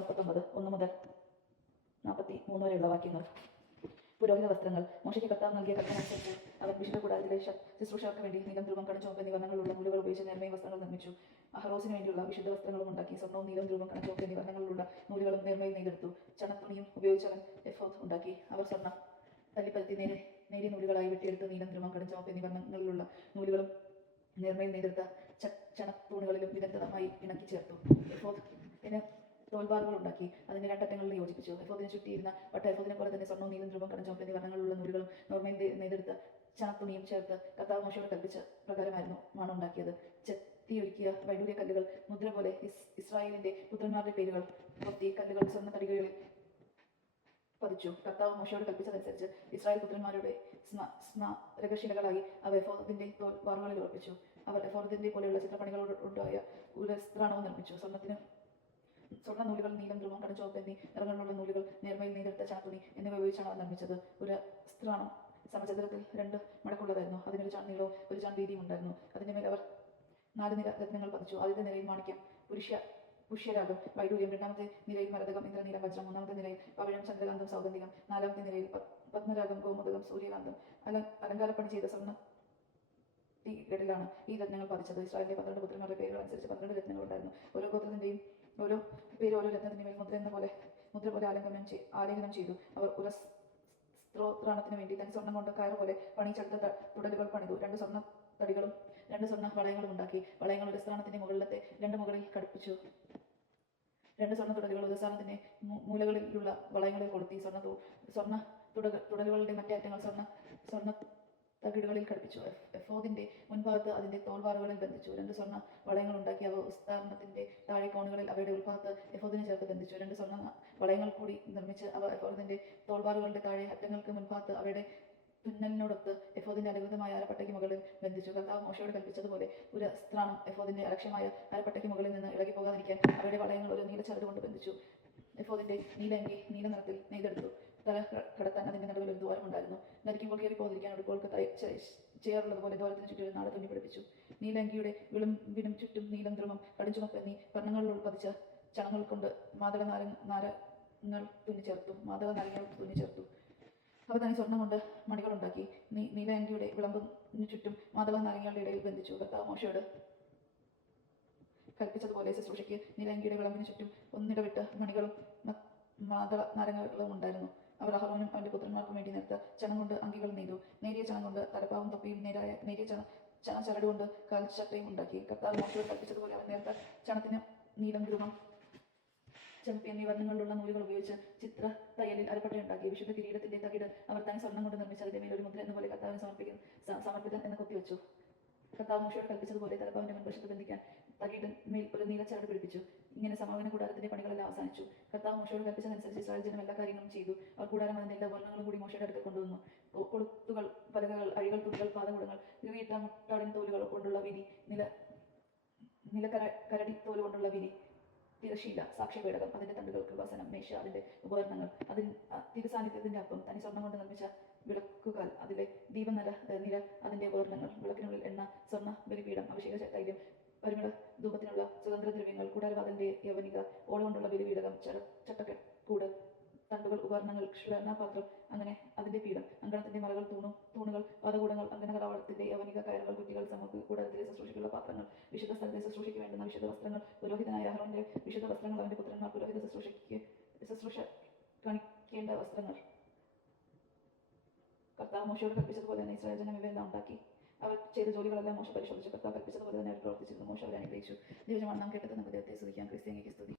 39 1 മുതൽ 43 വരെയുള്ള വാക്യങ്ങൾ. പുരോഹിത വസ്ത്രങ്ങൾ. മോശയ്ക്ക് കർത്താവ് നൽകിയ കൽപ്പനയനുസരിച്ച് അവൻ വിശുദ്ധ കൂടാരത്തിലെ ശുശ്രൂഷകർക്ക് വേണ്ടി നീലം, ധ്രുവം, കടുംചുവപ്പ് എന്നീ വർണ്ണങ്ങളുള്ള നൂലുകൾ ഉപയോഗിച്ച് നേർമയും വസ്ത്രങ്ങൾ നിർമ്മിച്ചു. അഹറോസിന് വേണ്ടിയുള്ള വിശുദ്ധ വസ്ത്രങ്ങളും ഉണ്ടാക്കി. സ്വർണ്ണവും നീലം, ധ്രുവം, കടുംചുവപ്പ് എന്നീ വർണ്ണങ്ങളുള്ള നൂലുകളും നേർമയിൽ നെയ്തെടുത്തു. ചണത്തുണിയും ഉപയോഗിച്ച് അവൻ എഫോദ് ഉണ്ടാക്കി. അവർ സ്വർണ്ണം തല്ലിപ്പരത്തി നേരിയ നൂലുകളായി വെട്ടിയെടുത്ത് നീലം, ധ്രുവം, കടുംചുവപ്പ് എന്നീ വർണ്ണങ്ങളിലുള്ള നൂലുകളും നേർമയിൽ നെയ്തെടുത്ത ചണത്തൂണുകളിലും വിദഗ്ധമായി ഇണക്കി ചേർത്തു. എഫോദിന് തോൽബാറുകൾ ഉണ്ടാക്കി അതിന്റെ രണ്ടറ്റങ്ങളിൽ യോജിപ്പിച്ചു. എഫോദിന് ചുറ്റിയിരുന്ന വട്ട എഫോദിനെ പോലെ തന്നെ സ്വർണ്ണവും നീലം, ധ്രുവം, കടുംചുവപ്പ് എന്നീ വർണ്ണങ്ങളുള്ള നൂലുകളും നേർമയിൽ നെയ്തെടുത്ത ചണത്തുണിയും ചേർത്ത് കർത്താവ് മോശയോട് കൽപ്പിച്ച പ്രകാരമായിരുന്നു ഉണ്ടാക്കിയത്. ചെത്തിയൊരുക്കിയ വൈഡൂര്യ കല്ലുകൾ മുദ്ര പോലെ ഇസ്രായേലിന്റെ പുത്രന്മാരുടെ പേരുകൾ കൊത്തി കല്ലുകൾ സ്വർണ്ണ തടികളിൽ പതിച്ചു. കർത്താവ് മോശയോട് കൽപ്പിച്ചതനുസരിച്ച് ഇസ്രായേൽ പുത്രന്മാരുടെ സ്മാരകശിലകളായി അവ എഫോദിന്റെ തോൽവാറുകളിൽ ഉറപ്പിച്ചു. അവർ എഫോദിന്റെ പോലെയുള്ള ചിത്രപ്പണികളോടുണ്ടായ ഉരസ്ത്രാണവും നിർമ്മിച്ചു. സ്വർണ്ണ നൂലുകൾ, നീലം, ധ്രുവം, കടുംചുവപ്പ് എന്നീ നിറങ്ങളിലുള്ള നൂലുകൾ, നേർമയിൽ നെയ്തെടുത്ത ചണത്തുണി എന്നിവ ഉപയോഗിച്ചാണ് അവ നിർമ്മിച്ചത്. ഉരസ്ത്രാണം സമചതുരത്തിൽ 2 മടക്കുള്ളതായിരുന്നു. അതിനൊരു ചാൺ നീളവും ഒരു ചാൺ വീതിയും ഉണ്ടായിരുന്നു. അതിന്റെ മേൽ അവർ 4 നിര രത്നങ്ങൾ പതിച്ചു. ആദ്യത്തെ നിരയിൽ മാണിക്യം, പുഷ്യരാഗം, വൈഡൂര്യം, രണ്ടാമത്തെ നിരയിൽ മരതകം, ഇന്ദ്രനീലം, വജ്രം, മൂന്നാമത്തെ നിരയിൽ പവിഴം, ചന്ദ്രകാന്തം, സൗഗന്ധികം, നാലാമത്തെ നിരയിൽ പത്മരാഗം, ഗോമുദകം, സൂര്യകാന്തം, അലങ്കാരപ്പണി ചെയ്ത സ്വർണ്ണ തീകളിലാണ് ഈ രത്നങ്ങൾ പതിച്ചത്. ഇസ്രായേലിലെ 12 പുത്രന്മാരുടെ പേരുകൾ അനുസരിച്ച് 12 രത്നങ്ങൾ ഉണ്ടായിരുന്നു. ഓരോ ഗോത്രത്തിന്റെയും ഓരോ പേര് ഓരോ രത്നത്തിന്റെ മേൽ മുദ്ര പോലെ ആലേഖനം ചെയ്തു. അവർ ഉരസ്ത്രോത്രാണത്തിന് വേണ്ടി തനി സ്വർണ്ണം കൊണ്ട് കയറ് പോലെ പണിച്ചെടുത്ത തുടലുകൾ പണിതു. 2 സ്വർണ്ണ തടികളും 2 സ്വർണ്ണ വളയങ്ങളും ഉണ്ടാക്കി. വളയങ്ങൾ ഉരസ്ത്രാണത്തിന്റെ മുകളിലത്തെ 2 മുകളിൽ ഘടിപ്പിച്ചു. 2 സ്വർണ്ണ തുടലുകൾ ഉരസ്ത്രാണത്തിന്റെ മൂലകളിലുള്ള വളയങ്ങളിൽ കൊളുത്തി. സ്വർണ്ണ തുടലുകളുടെ മറ്റേ അറ്റങ്ങൾ സ്വർണ്ണ തകിടുകളിൽ ഘടിപ്പിച്ചു. എഫോദിന്റെ മുൻഭാഗത്ത് അതിന്റെ തോൾവാറുകളിൽ ബന്ധിച്ചു. 2 സ്വർണ്ണ വളയങ്ങൾ ഉണ്ടാക്കി അവ ഉസ്താരണത്തിന്റെ താഴെ കോണുകളിൽ അവയുടെ ഉൾഭാഗത്ത് എഫോദിനെ ചേർത്ത് ബന്ധിച്ചു. 2 സ്വർണ്ണ വളയങ്ങൾ കൂടി നിർമ്മിച്ച് അവ എഫോദിന്റെ തോൾവാറുകളുടെ താഴെ അറ്റങ്ങൾക്ക് മുൻഭാഗത്ത് അവയുടെ തുന്നലിനോടൊത്ത് എഫോദിന്റെ അലങ്കൃതമായ അരപ്പട്ടയ്ക്ക് മുകളിൽ ബന്ധിച്ചു. കർത്താവ് മോശയോട് കൽപ്പിച്ചതുപോലെ ഉരസ്ത്രാണം എഫോദിന്റെ അലക്ഷ്യമായ അരപ്പട്ടയ്ക്ക് മുകളിൽ നിന്ന് ഇളകി പോകാതിരിക്കാൻ അവയുടെ വളയങ്ങൾ ഒരു നീലച്ചരട് കൊണ്ട് ബന്ധിച്ചു. എഫോദിന്റെ നീലങ്കി നീല നിറത്തിൽ നെയ്തെടുത്തു. തല കടത്താൻ അതിന്റെ നടുവിൽ ഒരു ദ്വാരം ഉണ്ടായിരുന്നു. ധരിക്കുമ്പോൾ കയറി പോകാതിരിക്കാൻ ഉടുപ്പുകൾക്ക് ചെയ്യാറുള്ളതുപോലെ ദ്വാരത്തിന് ചുറ്റും ഒരു നാട തുന്നി പിടിപ്പിച്ചു. നീലങ്കിയുടെ വിളുമ്പിനും ചുറ്റും നീലം, ധ്രുവം, കടുംചുവപ്പ് എന്നീ വർണ്ണങ്ങളിൽ ഉൾപ്പതിച്ച ചണങ്ങൾ കൊണ്ട് മാതള നാരങ്ങൾ തുന്നി ചേർത്തു. അവ തനി സ്വർണ്ണം കൊണ്ട് മണികളുണ്ടാക്കി. നീലങ്കിയുടെ വിളമ്പിനു ചുറ്റും മാതള നാരങ്ങളുടെ ഇടയിൽ ബന്ധിച്ചു. കർത്താവ് മോശയോട് കൽപ്പിച്ചതുപോലെ ശുശ്രൂഷയ്ക്ക് നീലങ്കിയുടെ വിളമ്പിനു ചുറ്റും ഒന്നിടവിട്ട് മണികളും മാതള നാരങ്ങളും ഉണ്ടായിരുന്നു. അവർ അഹറോനും അവന്റെ പുത്രന്മാർക്കും വേണ്ടി നേർത്ത ചണം കൊണ്ട് അങ്കികൾ നെയ്തു. നേരിയ ചണം കൊണ്ട് തലപ്പാവും തൊപ്പിയും, നേരിയ ചണച്ചരട് കൊണ്ട് കാൽച്ചട്ടയും ഉണ്ടാക്കി. കർത്താവ് മോശയോട് കൽപ്പിച്ചതുപോലെ അവൻ നേർത്ത ചണത്തിന് നീലം, ധ്രുവം, ചുവപ്പ് എന്നീ വർണ്ണങ്ങളിലുള്ള നൂലുകൾ ഉപയോഗിച്ച് ചിത്ര തയ്യലിൽ അരപ്പട്ടയുണ്ടാക്കി. വിശുദ്ധ കിരീടത്തിന്റെ തകിട് അവർ തനി സ്വർണ്ണം കൊണ്ട് നിർമ്മിച്ച് അതിന്റെ മേൽ ഒരു മുദ്ര എന്നപോലെ കർത്താവിന് സമർപ്പിതൻ എന്ന് കൊത്തിവെച്ചു. കർത്താവ് മോശയോട് കൽപ്പിച്ചതുപോലെ തലപ്പാവിന്റെ മുൻവശത്ത് ബന്ധിക്കാൻ തകിടിന്മേൽ ഒരു നീലച്ചരട് പിടിപ്പിച്ചു. ഇങ്ങനെ സമാഗമന കൂടാരത്തിന്റെ പണികളെല്ലാം അവസാനിച്ചു. കർത്താവ് മോശയോട് കൽപ്പിച്ചതനുസരിച്ച് ഇസ്രായേൽ ജനം എല്ലാ കാര്യങ്ങളും ചെയ്തു. അവർ കൂടാരം അതിന്റെ എല്ലാ ഉപകരണങ്ങളും കൂടി മോശയുടെ അടുക്കൽ കൊണ്ടുവന്നു. കൊളുത്തുകൾ, പലകകൾ, അഴികൾ, തുണികൾ, പാദകുടങ്ങൾ, കീറിയിട്ട മുട്ടാടിൻ തോലുകൾ കൊണ്ടുള്ള വിരി, നിലക്കരടി തോല് കൊണ്ടുള്ള വിരി, തിരശീല, സാക്ഷ്യപേടകം, അതിന്റെ തണ്ടുകൾ, കൃപാസനം, മേശ, അതിന്റെ ഉപകരണങ്ങൾ, തിരുസാന്നിധ്യത്തിന്റെ അപ്പം, തനി സ്വർണ്ണം കൊണ്ട് നിർമ്മിച്ച വിളക്കുകാൽ, അതിലെ ദീപനിര, അതിന്റെ ഉപകരണങ്ങൾ, വിളക്കിനുള്ളിൽ എണ്ണ, സ്വർണ്ണ ബലിപീഠം, അഭിഷേക തൈലം, പരിമള ധൂപത്തിനുള്ള സുഗന്ധദ്രവ്യങ്ങൾ, കൂടാരവാതിലിന്റെ യവനിക, ഓല കൊണ്ടുള്ള ബലിപീഠകം, ചട്ടക്കൂട്, തണ്ടുകൾ, ഉപകരണങ്ങൾ, ക്ഷുരപാത്രം, അങ്ങനെ അതിന്റെ പീഠം, അങ്കണത്തിന്റെ മറകൾ, തൂണുകൾ, പാദകൂടങ്ങൾ, അങ്കണകവാടത്തിന്റെ യവനിക, കയറുകൾ, കുറ്റികൾ, സമക്ക്, കൂടാരത്തിലെ ശുശ്രൂഷയ്ക്കുള്ള പാത്രങ്ങൾ, വിശുദ്ധ സ്ഥലത്തെ ശുശ്രൂഷയ്ക്ക് വേണ്ടുന്ന വിശുദ്ധ വസ്ത്രങ്ങൾ, പുരോഹിതനായ അഹറോന്റെ വിശുദ്ധ വസ്ത്രങ്ങൾ, അവന്റെ പുത്രന്മാർ പുരോഹിത ശുശ്രൂഷ കാണിക്കേണ്ട വസ്ത്രങ്ങൾ. കർത്താവ് മോശയോട് കൽപ്പിച്ചതുപോലെ തന്നെ ഇസ്രായേൽ ജനം ഇവയെല്ലാം ഉണ്ടാക്കി. അവർ ചെയ്ത ജോലികളെല്ലാം മോശ പരിശോധിച്ചു. കർത്താവ് കൽപ്പിച്ചതുപോലെ തന്നെ അവർ പ്രവർത്തിച്ചിരുന്നു. മോശ അവരെ അനുഗ്രഹിച്ചു. ദൈവമാണ് നാം കേട്ടത്. നമുക്ക് ദൈവത്തെ സ്തുതിക്കാം. ക്രിസ്ത്യാനിക്ക് സ്തുതി.